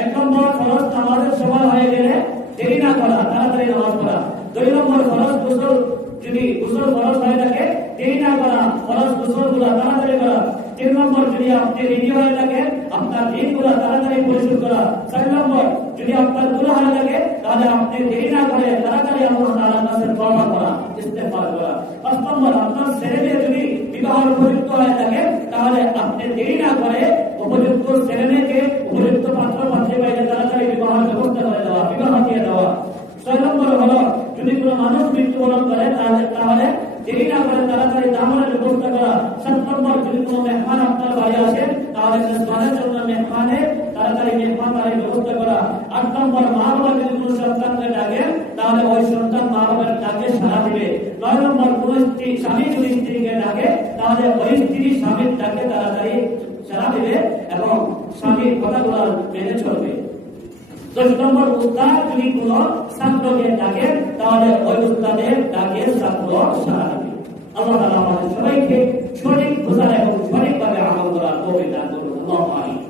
এক নম্বর ফরজ নামাজের সময় হয়ে গেলে দেরি না করা, তাড়াতাড়ি নামাজ পড়া। 2 নম্বর ফরজ গোসল, যদি গোসল ফরজ হয়ে থাকে দেরি না করা, ফরজ গোসলগুলো তাড়াতাড়ি করা। 3 নম্বর যদি আপনি রেডি হয়ে থাকেন আপনার দিনগুলো তাড়াতাড়ি পরিশোধ করা। 4 নম্বর যদি আপনার গুনাহ হয়ে থাকে তাহলে আপনি দেরি না করে তাড়াতাড়ি আল্লাহ তাআলার কাছে তওবা করা, ইস্তেগফার করা। 5 নম্বর আপনার ছেলে মেয়ে যদি বিবাহের উপযুক্ত হয়ে থাকে তাহলে আপনি দেরি না করে উপযুক্ত ছেলে মেয়েকে উপযুক্ত পাত্র পাত্রী পাইলে তাড়াতাড়ি বিবাহের ব্যবস্থা করে দেওয়া, বিবাহ দিয়ে দেওয়া। 6 নম্বর হলো যদি কোনো মানুষ মৃত্যুবরণ করে তাহলে দেরি না করে তাড়াতাড়ি দাফনের ব্যবস্থা করা। 7 নম্বর যদি কোনো মেহমান আপনার বাড়ি আসে তাহলে মেহমানের জন্য তাড়াতাড়ি মেহমানদারির ব্যবস্থা করা। 8 নম্বর মা বাবা যদি কোনো সন্তানকে ডাকে তাহলে ওই সন্তান মা বাবার ডাকে সাড়া দিবে। 9 নম্বর কোনো স্বামী যদি স্ত্রীকে ডাকে তাহলে ওই স্ত্রী স্বামীর ডাকে তাড়াতাড়ি সাড়া দিবে এবং স্বামীর কথাগুলো মেনে চলবে। 10 নম্বর উস্তাদ যদি কোনো ছাত্রকে ডাকে তাহলে ওই উস্তাদের ডাকে ছাত্র সাড়া দিবে। আল্লাহ তাআলা আমাদের সবাইকে সঠিক বোঝার এবং সঠিকভাবে আমল করার তৌফিক দান করুন। আল্লাহুম্মা আমিন।